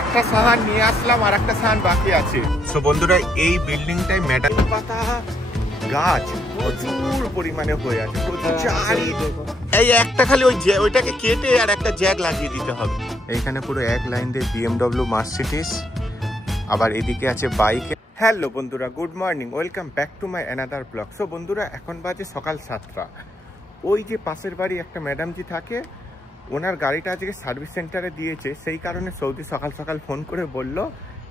একটা সাহান নিয়ে আসলাম আর একটা সাহান বাকি আছে। সো বন্ধুরা এই বিল্ডিংটায় ম্যাডাম পাতা গাছ প্রচুর পরিমাণে হয়ে আছে, এই একটা খালি ওইটাকে কেটে আর একটা জ্যাক লাগিয়ে দিতে হবে। এইখানে পুরো এক লাইন দিয়ে BMW মার্সিডিজ, আবার এদিকে আছে বাইক। হ্যালো বন্ধুরা, good morning, welcome back to my another blog. So বন্ধুরা এখন বাজে সকাল 7টা। ওই যে পাশের বাড়ি একটা ম্যাডামজি থাকে, ওনার গাড়িটা আজকে সার্ভিস সেন্টারে দিয়েছে, সেই কারণে সৌদি সকাল সকাল ফোন করে বলল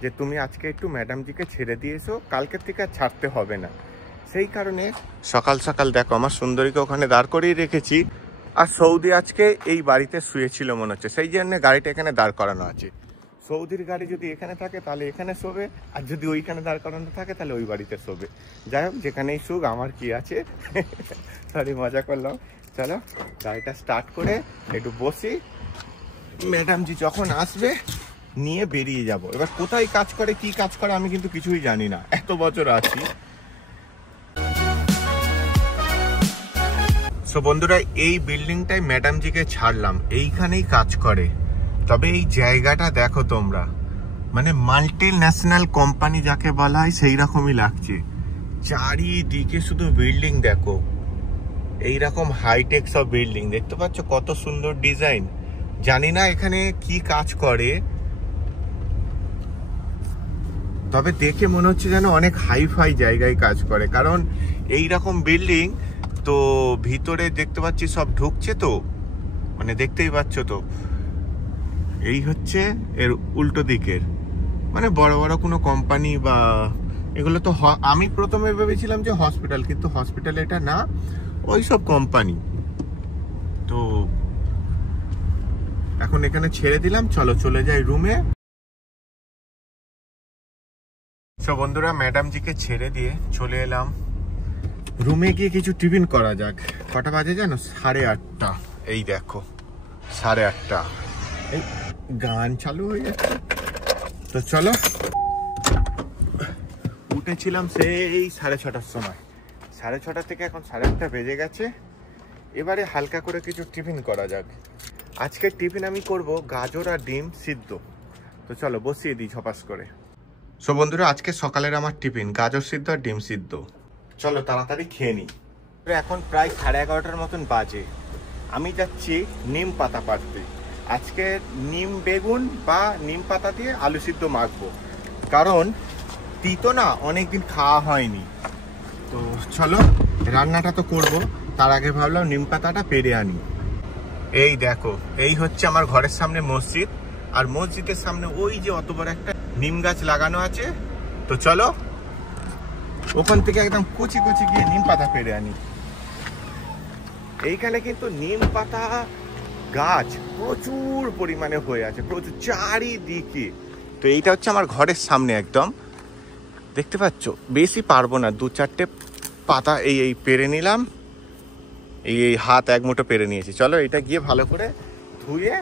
যে তুমি আজকে একটু ম্যাডামজিকে ছেড়ে দিয়েছো, কালকের থেকে আর ছাড়তে হবে না। সেই কারণে সকাল সকাল দেখো আমার সুন্দরীকে ওখানে দাঁড় করিয়ে রেখেছি, আর সৌদি আজকে এই বাড়িতে শুয়েছিল মনে হচ্ছে, সেই জন্য গাড়িটা এখানে দাঁড় করানো আছে। সৌদির গাড়ি যদি এখানে থাকে তাহলে এখানে শোবে, আর যদি ওইখানে দাঁড় করানো থাকে তাহলে ওই বাড়িতে শোবে। যাই হোক, যেখানেই শুক আমার কি আছে। সরি, মজা করলাম। চলো গাড়িটা স্টার্ট করে একটু বসি, ম্যাডামজি যখন আসবে নিয়ে বেরিয়ে যাব। এবার কোথায় কাজ করে কি কাজ করে আমি কিন্তু কিছুই জানি না, এত বছর আছি। সো বন্ধুরা এই বিল্ডিংটায় ম্যাডামজিকে ছাড়লাম, এইখানেই কাজ করে। তবে এই জায়গাটা দেখো তোমরা, মানে মাল্টি ন্যাশনাল কোম্পানি যাকে বলা হয় সেই রকমই লাগছে। চারিদিকে শুধু বিল্ডিং দেখো, এইরকম হাইটেক সব বিল্ডিং দেখতে পাচ্ছ, কত সুন্দর ডিজাইন। জানি না এখানে কি কাজ করে, তবে দেখে মনে হচ্ছে যেন অনেক হাইফাই জায়গায় কাজ করে, কারণ এইরকম বিল্ডিং তো ভিতরে দেখতে পাচ্ছি সব ঢুকছে, তো মানে দেখতেই পাচ্ছ তো। এই হচ্ছে এর উল্টো দিকের, মানে বড় বড় কোনো কোম্পানি বা এগুলো তো আমি প্রথমে ভেবেছিলাম যে হসপিটাল, কিন্তু হসপিটাল এটা না, ওই সব কোম্পানি। তো এখন এখানে ছেড়ে দিলাম, চলো চলে যাই রুমে। সব বন্ধুরা ম্যাডামজিকে ছেড়ে দিয়ে চলে এলাম রুমে, গিয়ে কিছু টিফিন করা যাক। কটা বাজে জানো? 8:30। এই দেখো 8:30, এই গান চালু হয়ে যাচ্ছে। তো চলো, উঠেছিলাম সেই 6:30টার সময়, 6:30 থেকে এখন 8:30 বেজে গেছে। এবারে হালকা করে কিছু টিফিন করা যাক। আজকের টিফিন আমি করব গাজর আর ডিম সিদ্ধ। তো চলো বসিয়ে দিই ঝপাস করে। সো বন্ধুরা আজকে সকালের আমার টিফিন গাজর সিদ্ধ আর ডিম সিদ্ধ। চলো তাড়াতাড়ি খেয়ে নিই। এখন প্রায় 11:30টার মতন বাজে। আমি যাচ্ছি নিম পাতা পাড়তে। আজকে নিম বেগুন বা নিম পাতা দিয়ে আলু সিদ্ধ মাখবো, কারণ তিতো না অনেকদিন খাওয়া হয়নি। তো চলো রান্নাটা তো করব, তার আগে ভাবলাম নিম পাতাটা পেড়ে আনি। এই দেখো, এই হচ্ছে আমার ঘরের সামনে মসজিদ, আর মসজিদের সামনে ওই যে অত বড় একটা নিম গাছ লাগানো আছে। তো চলো ওখান থেকে একদম কুচি কুচি গিয়ে নিম পাতা পেড়ে আনি। এইখানে কিন্তু নিম পাতা গাছ প্রচুর পরিমাণে হয়ে আছে, প্রচুর চারিদিকে। তো এইটা হচ্ছে আমার ঘরের সামনে একদম, দেখতে পাচ্ছ। বেশি পারবো না, 2-4টে পাতা এই পেরে নিলাম, এই হাত এক মুঠো পেরে নিয়েছি। চলো এটা গিয়ে ভালো করে ধুয়ে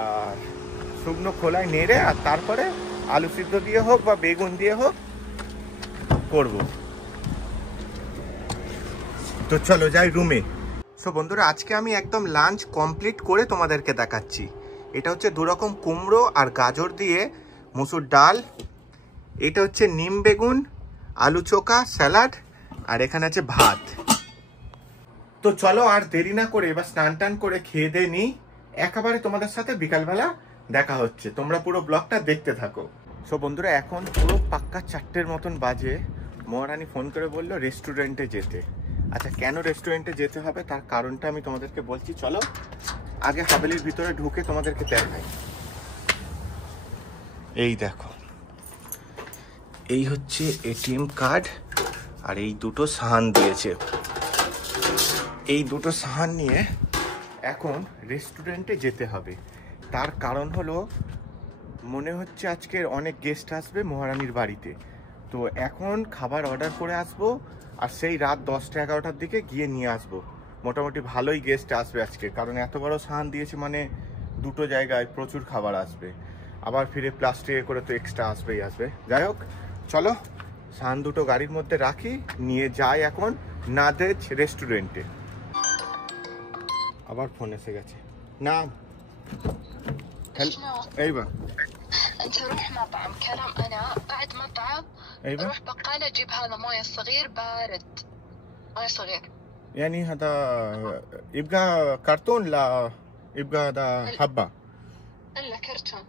আর শুকনো খোলায় নেড়ে, আর তারপরে আলু সিদ্ধ দিয়ে হোক বা বেগুন দিয়ে হোক করবো। তো চলো যাই রুমে। সো বন্ধুরা আজকে আমি একদম লাঞ্চ কমপ্লিট করে তোমাদেরকে দেখাচ্ছি। এটা হচ্ছে 2 রকম কুমড়ো আর গাজর দিয়ে মসুর ডাল, এটা হচ্ছে নিম বেগুন, আলু চোখা, স্যালাড, আর এখানে আছে ভাত। তো চলো আর দেরি না করে এবার স্নান টান করে খেয়ে দিয়ে নিই, একেবারে তোমাদের সাথে বিকালবেলা দেখা হচ্ছে। তোমরা পুরো ব্লগটা দেখতে থাকো। সো বন্ধুরা এখন পুরো পাক্কা 4টের মতন বাজে। মহারানী ফোন করে বললো রেস্টুরেন্টে যেতে। আচ্ছা, কেন রেস্টুরেন্টে যেতে হবে তার কারণটা আমি তোমাদেরকে বলছি। চলো আগে হাভেলির ভিতরে ঢুকে তোমাদেরকে দেখাই। এই দেখো, এই হচ্ছে এটিএম কার্ড, আর এই দুটো সাহান দিয়েছে। এই দুটো সাহান নিয়ে এখন রেস্টুরেন্টে যেতে হবে। তার কারণ হলো মনে হচ্ছে আজকের অনেক গেস্ট আসবে মহারানীর বাড়িতে। তো এখন খাবার অর্ডার করে আসবো, আর সেই রাত 10টা-11টার দিকে গিয়ে নিয়ে আসবো। মোটামুটি ভালোই গেস্ট আসবে আজকে, কারণ এত বড় সাহান দিয়েছে, মানে দুটো জায়গায় প্রচুর খাবার আসবে। আবার ফিরে প্লাস্টিকে করে তো এক্সট্রা আসবেই আসবে। যাই হোক চলো সাহান দুটো গাড়ির মধ্যে রাখি, নিয়ে যাই এখন নাদেজ রেস্টুরেন্টে। আবার ফোন এসে গেছে না, এইবার انت روح مطعم كلام، انا بعد مطعم ايوه روح بقالة جيب هذا مويه صغير بارد، مويه صغير. يعني هذا يبقى كرتون لا يبقى هذا حبة الا كرتون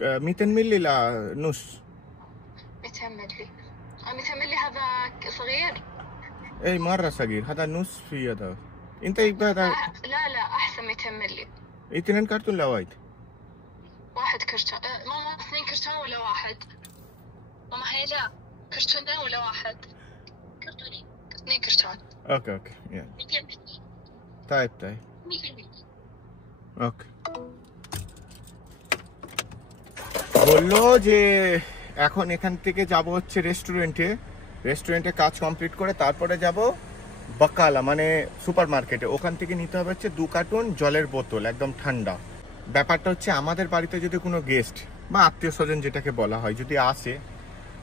200 مللي لا نص 200 ملي. 200 ملي هذا صغير. اي مرة صغير هذا نص في هذا انت يبقى هذا لا احسن 200 ملي. 2 كرتون لا وايد واحد كرتون. ماما 2 كرتون ولا واحد؟ ماما هي لا كرتونين ولا واحد؟ كرتونين 2 كرتون. اوكي يعني طيب ওকে বললো যে এখন এখান থেকে যাব হচ্ছে রেস্টুরেন্টে কাজ কমপ্লিট করে তারপরে যাব বকালা মানে সুপার মার্কেটে। ওখান থেকে নিতে হবে হচ্ছে 2 কার্টুন জলের বোতল একদম ঠান্ডা। ব্যাপারটা হচ্ছে আমাদের বাড়িতে যদি কোনো গেস্ট বা আত্মীয় স্বজন যেটাকে বলা হয় যদি আসে,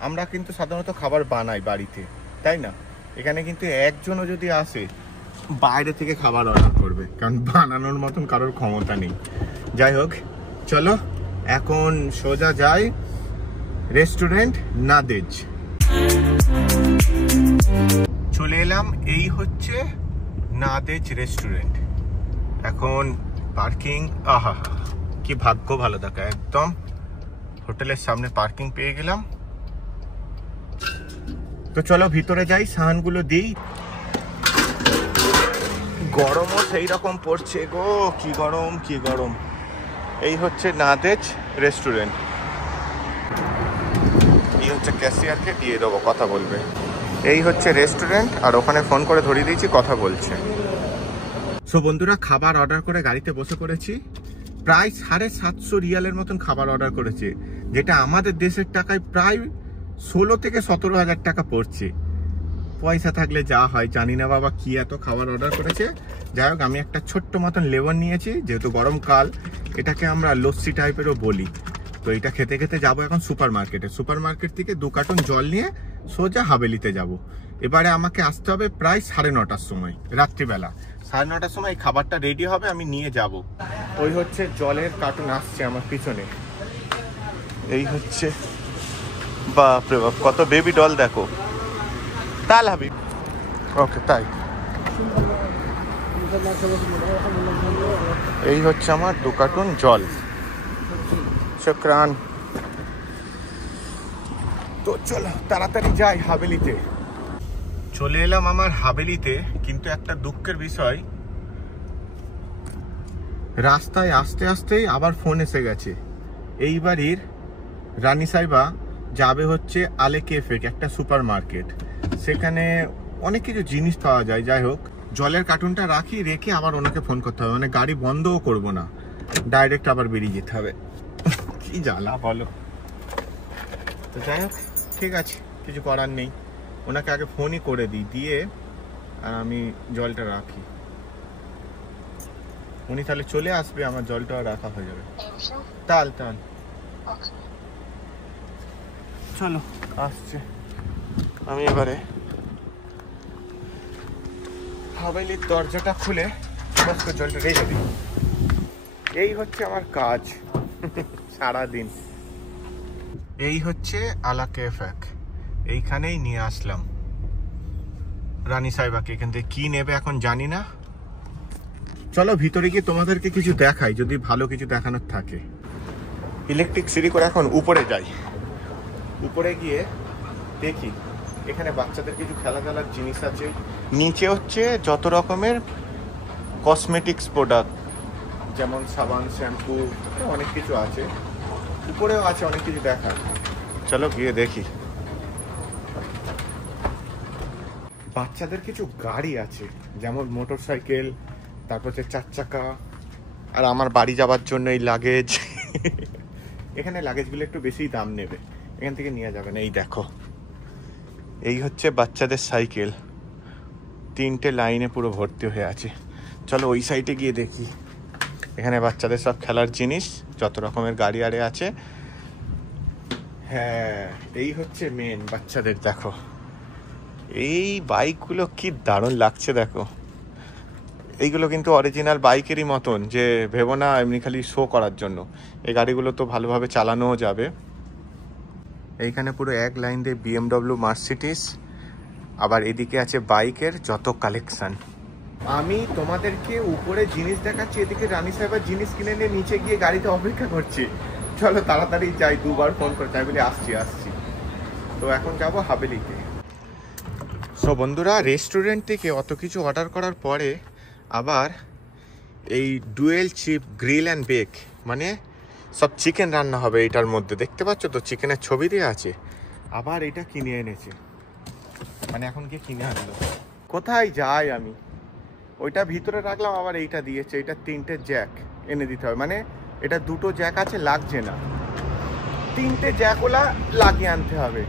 আমরা কিন্তু সাধারণত খাবার বানাই বাড়িতে, তাই না? এখানে কিন্তু একজনও যদি আসে বাইরে থেকে খাবার অর্ডার করবে, কারণ বানানোর মতন কারোর ক্ষমতা নেই। যাই হোক চলো এখন সোজা যাই রেস্টুরেন্ট নাদেজ। চলে এলাম, এই হচ্ছে নাদেজ রেস্টুরেন্ট। এখন পার্কিং, আহা কি ভাগ্য ভালো দেখা, একদম হোটেলের সামনে পার্কিং পেয়ে গেলাম। তো চলো ভিতরে যাই, সাহানগুলো দিই। গরমও সেই রকম পড়ছে গো, কি গরম কি গরম। এই হচ্ছে নাদেজ রেস্টুরেন্ট। এই হচ্ছে ক্যাশিয়ারকে দিয়ে দেবো, কথা বলবে। এই হচ্ছে রেস্টুরেন্ট, আর ওখানে ফোন করে ধরিয়ে দিয়েছি, কথা বলছে। সো বন্ধুরা খাবার অর্ডার করে গাড়িতে বসে পড়েছি। প্রায় 750 রিয়ালের মতন খাবার অর্ডার করেছে, যেটা আমাদের দেশের টাকায় প্রায় 16 থেকে 17 হাজার টাকা পড়ছে। পয়সা থাকলে যা হয় জানি না বাবা, কি এত খাবার অর্ডার করেছে। যাই হোক আমি একটা ছোট্ট মতন লেবন নিয়েছি, যেহেতু গরমকাল এটাকে আমরা লস্যি টাইপেরও বলি। তো এটা খেতে খেতে যাবো এখন সুপার মার্কেট থেকে 2 কার্টুন জল নিয়ে সোজা হাভেলিতে যাব। এবারে আমাকে আসতে হবে প্রায় 9:30টার সময়, রাত্রিবেলা 9:30টার সময় খাবারটা রেডি হবে, আমি নিয়ে যাব। ওই হচ্ছে জলের কার্টুন আসছে আমার পিছনে। এই হচ্ছে, বাপরে বাপ কত বেবি ডল দেখো। তাল হাবিব, ওকে তাই। এই হচ্ছে আমার 2 কার্টুন জল, শুকরান। তো চলো তাড়াতাড়ি যাই হাভেলিতে। চলে এলাম আমার হাভেলিতে, কিন্তু একটা দুঃখের বিষয়, রাস্তায় আসতে আসতেই আবার ফোন এসে গেছে। এই বাড়ির রানী সাহেবা যাবে হচ্ছে আলে কেফে, একটা সুপার মার্কেট, সেখানে অনেক কিছু জিনিস পাওয়া যায়। যাই হোক জলের কার্টুনটা রেখে আবার ওনাকে ফোন করতে হবে, মানে গাড়ি বন্ধও করব না, ডাইরেক্ট আবার বেরিয়ে যেতে হবে। কি জ্বালা বলো। তো যাই হোক ঠিক আছে, কিছু করার নেই, ওনাকে আগে ফোনই করে দিই, দিয়ে আর আমি জলটা রাখি। উনি তাহলে চলে আসবে, আমার জলটা রাখা হয়ে যাবে। তাল চলো আসছে। আমি এবারে হাভেলির দরজাটা খুলে সমস্ত জলটা রেখে দিই। এই হচ্ছে আমার কাজ সারাদিন। এই হচ্ছে আলা কেফেক, এইখানেই নিয়ে আসলাম রানী সাহেবাকে। এখান থেকে কি নেবে এখন জানি না। চলো ভিতরে গিয়ে তোমাদেরকে কিছু দেখাই, যদি ভালো কিছু দেখানোর থাকে। ইলেকট্রিক সিঁড়ি করে এখন উপরে যাই, উপরে গিয়ে দেখি এখানে বাচ্চাদের কিছু খেলার জিনিস আছে। নিচে হচ্ছে যত রকমের কসমেটিক্স প্রোডাক্ট, যেমন সাবান, শ্যাম্পু, অনেক কিছু আছে। উপরেও আছে অনেক কিছু দেখার, চলো গিয়ে দেখি। বাচ্চাদের কিছু গাড়ি আছে, যেমন মোটর সাইকেল, তারপর হচ্ছে 4 চাকা, আর আমার বাড়ি যাওয়ার জন্য এই লাগেজ। এখানে লাগেজগুলো একটু বেশি দাম নেবে, এখান থেকে নিয়ে যাবে না। এই দেখো, এই হচ্ছে বাচ্চাদের সাইকেল, 3টে লাইনে পুরো ভর্তি হয়ে আছে। চলো ওই সাইডে গিয়ে দেখি, এখানে বাচ্চাদের সব খেলার জিনিস, যত রকমের গাড়ি আরে আছে। হ্যাঁ এই হচ্ছে মেন বাচ্চাদের। দেখো এই বাইকগুলো কি দারুণ লাগছে, দেখো এইগুলো কিন্তু অরিজিনাল বাইকেরই মতন, যে ভেবো না এমনি খালি শো করার জন্য। এই গাড়িগুলো তো ভালোভাবে চালানোও যাবে। এইখানে পুরো এক লাইন দিয়ে BMW, মার্সিডিজ, আবার এদিকে আছে বাইকের যত কালেকশন। আমি তোমাদেরকে উপরে জিনিস দেখাচ্ছি, এদিকে রানী সাহেবের জিনিস কিনে নিয়ে নিচে গিয়ে গাড়িতে অপেক্ষা করছি। চলো তাড়াতাড়ি যাই, দুবার ফোন করে তাই বলি আসছি। তো এখন যাব হাভেলিতে। সো বন্ধুরা, রেস্টুরেন্ট থেকে অত কিছু অর্ডার করার পরে আবার এই dual chip grill and bake, মানে সব চিকেন রান্না হবে এটার মধ্যে, দেখতে পাচ্ছ তো চিকেনের ছবি দেওয়া আছে। আবার এটা কিনে এনেছে, মানে এখন গিয়ে কিনে আনলো। কোথায় যাই আমি, ওইটা ভিতরে রাখলাম, আবার এইটা দিয়েছে, এটা 3টে জ্যাক এনে দিতে হবে। মানে এটা 2টো জ্যাক আছে, লাগছে না, 3টে জ্যাক ওলা লাগিয়ে আনতে হবে।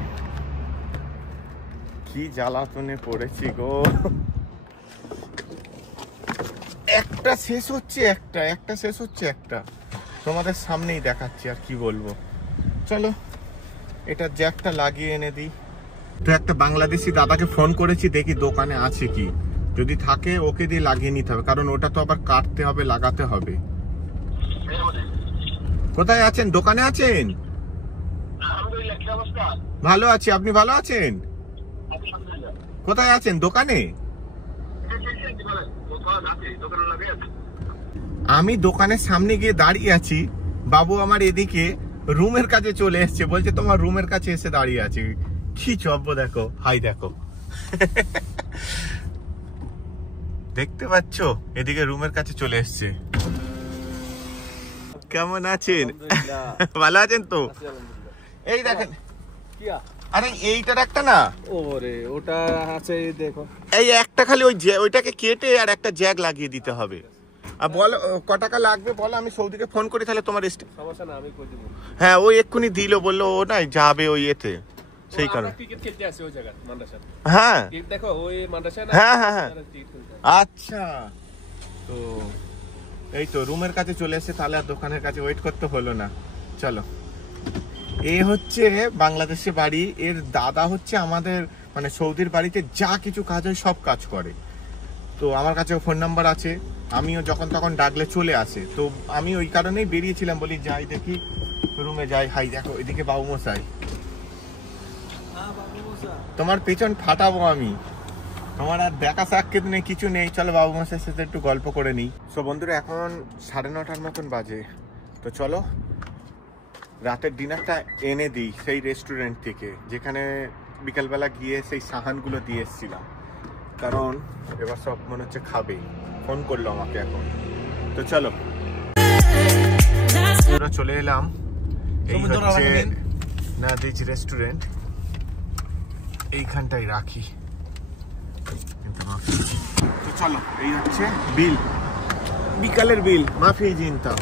কি জ্বালাতনে পড়েছি গো। একটা শেষ হচ্ছে একটা শেষ হচ্ছে একটা, তোমাদের সামনেই দেখাচ্ছি, আর কি বলবো। চলো এটা জ্যাকটা লাগিয়ে এনে দিই। তো একটা বাংলাদেশি দাদাকে ফোন করেছি, দেখি দোকানে আছে কি, যদি থাকে ওকে দিয়ে লাগিয়ে নিতে হবে, কারণ ওটা তো আবার কাটতে হবে, লাগাতে হবে। কোথায় আছেন? দোকানে আছেন? ভালো আছি, আপনি ভালো আছেন? কোথায় আছেন? দোকানে? আমি দোকানের সামনে গিয়ে দাঁড়িয়ে আছি, বাবু আমার এদিকে রুমের কাছে চলে এসছে, বলছে তোমার রুমের কাছে এসে দাঁড়িয়ে আছে। কি চব্য দেখো, হাই দেখো। দেখতে পাচ্ছ, এদিকে রুমের কাছে চলে এসছে। কেমন আছেন? ভালো আছেন তো? এই দেখেন, আরে এইটার একটা না, ওরে ওটা আছে দেখো, এই একটা খালি ওইটাকে কেটে আর একটা জ্যাক লাগিয়ে দিতে হবে। আর বলো ক টাকা লাগবে বলো, আমি সৌদিকে ফোন করি তাহলে তোমার সমস্যা না, আমি করে দেব। হ্যাঁ ওই এক্ষুনি দিল, বললো ও নাই যাবে ওই এতে, সেই কারণে। ক্রিকেট খেলতে আসে ওই জায়গা মাদ্রাসা, হ্যাঁ দেখো ওই মাদ্রাসা না, হ্যাঁ আচ্ছা। তো এই তো রুমের কাছে চলে এসেছে, তাহলে আর দোকানের কাছে ওয়েট করতে হলো না। চলো, এ হচ্ছে বাংলাদেশে বাড়ি, এর দাদা হচ্ছে আমাদের মানে সৌদির বাড়িতে যা কিছু কাজ হয় সব কাজ করে। তো আমার কাছে ফোন নাম্বার আছে, আমিও যখন তখন ডাকলে চলে আসে। তো আমি ওই কারণেই বেরিয়েছিলাম, বলি যাই দেখি রুমে যাই। হাই দেখো এদিকে বাবু মশাই, তোমার পেছন ফাটাবো আমি, তোমার আর দেখা সাক্ষাৎ নেই, কিছু নেই। চলো বাবু মশাইয়ের সাথে একটু গল্প করে নিই। সো বন্ধুরা, এখন 9:30 মতন বাজে। তো চলো রাতের ডিনারটা এনে দিই সেই রেস্টুরেন্ট থেকে, যেখানে বিকালবেলা গিয়ে সেই সাহানগুলো দিয়ে এসেছিলাম, কারণ এবার সব মনে হচ্ছে খাবে। ফোন করলো আমাকে এখন। তো চলো চলে এলাম, এই হচ্ছে নাদিজ রেস্টুরেন্ট, এইখানটাই রাখি। তো চলো, এই হচ্ছে বিল, বিকালের বিল, মাফি জিনতা।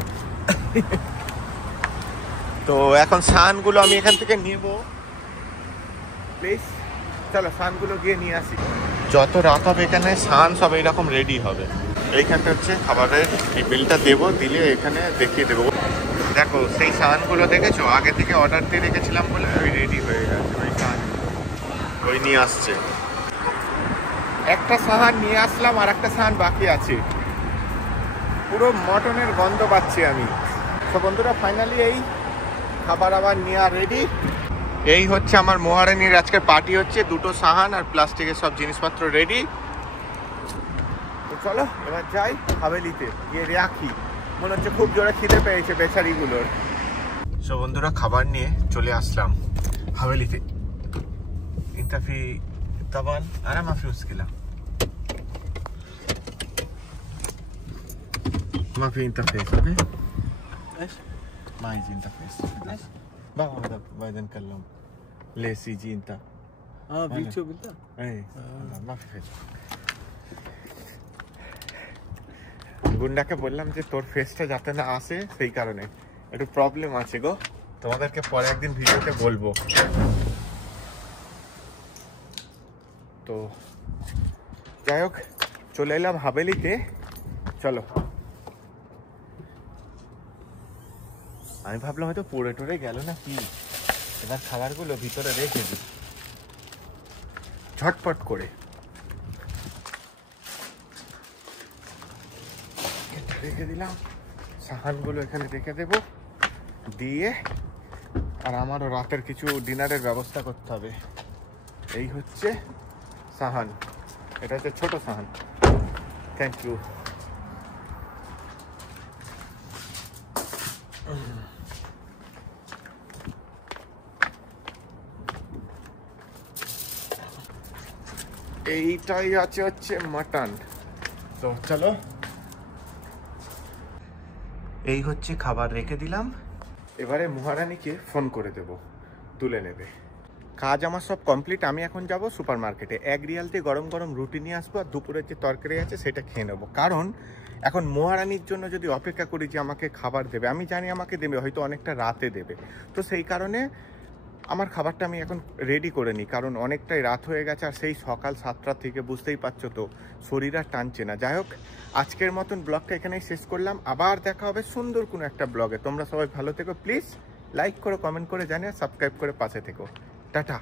তো এখন সাহানগুলো আমি এখান থেকে নিব, প্লিজ চলো সাহানগুলো গিয়ে নিয়ে আসি। যত রাত হবে এখানে সাহান সব এইরকম রেডি হবে। এইখানটা হচ্ছে খাবারের, এই বিলটা দেবো, দিলে এখানে দেখিয়ে দেবো। দেখো সেই সাহানগুলো দেখেছো, আগে থেকে অর্ডার দিয়ে রেখেছিলাম বলে ওই রেডি হয়ে গেছে, ওই সাহান ওই নিয়ে আসছে। একটা সাহান নিয়ে আসলাম, আর একটা সাহান বাকি আছে, পুরো মটনের গন্ধ পাচ্ছি আমি। তো বন্ধুরা ফাইনালি এই খাবার আবার নেওয়া রেডি। এই হচ্ছে আমার মোহারানির আজকের পার্টি হচ্ছে, 2টো সাহান আর প্লাস্টিকের সব জিনিসপত্র রেডি। তো চলো এবার যাই হাভেলিতে গিয়ে রাখি, মনে হচ্ছে খুব জোরে খিদে পেয়েছে বেচারিগুলোর। সব বন্ধুরা খাবার নিয়ে চলে আসলাম হাভেলিতে। ইন্টাফি তাবান আরা মাফি মুশকিলা, মাফি ইন্টারফেস ওকে ايش ما يجي انترفيس ايش بابا هذا بعدين نكلم ليش يجي انت فيديو انت اي ما في فيس। গুন্ডাকে বললাম যে তোর ফেসটা যাতে না আসে, সেই কারণে একটু প্রবলেম আছে গো, তোমাদেরকে পরে একদিন ভিডিওতে বলবো। তো যাই হোক চলে এলাম হাভেলিতে। চলো, আমি ভাবলাম হয়তো পড়ে টরে গেল না কি, এবার খাবারগুলো ভিতরে রেখে দিই ঝটপট করে। রেখে দিলাম, সাহানগুলো এখানে রেখে দেব, দিয়ে আর আমারও রাতের কিছু ডিনারের ব্যবস্থা করতে হবে। এই হচ্ছে সাহান, এটা হচ্ছে ছোট সাহান। Thank you. এইটাই আছে হচ্ছে মাটন। তো চলো, এই হচ্ছে খাবার রেখে দিলাম। এবারে মহারানীকে ফোন করে দেব, তুলে নেবে। কাজ আমার সব কমপ্লিট। আমি এখন যাব সুপার মার্কেটে, 1 রিয়াল দিয়ে গরম গরম রুটি নিয়ে আসবো, আর দুপুরের যে তরকারি আছে সেটা খেয়ে নেবো। কারণ এখন মহারানীর জন্য যদি অপেক্ষা করি যে আমাকে খাবার দেবে, আমি জানি আমাকে দেবে, হয়তো অনেকটা রাতে দেবে, তো সেই কারণে আমার খাবারটা আমি এখন রেডি করে নিই। কারণ অনেকটাই রাত হয়ে গেছে, আর সেই সকাল 7টা থেকে বুঝতেই পারছো তো, শরীর আর টানছে না। যাই হোক, আজকের মতন ব্লগটা এখানেই শেষ করলাম। আবার দেখা হবে সুন্দর কোনো একটা ব্লগে। তোমরা সবাই ভালো থেকো, প্লিজ লাইক করো, কমেন্ট করে জানিয়ে, সাবস্ক্রাইব করে পাশে থেকো। টাটা।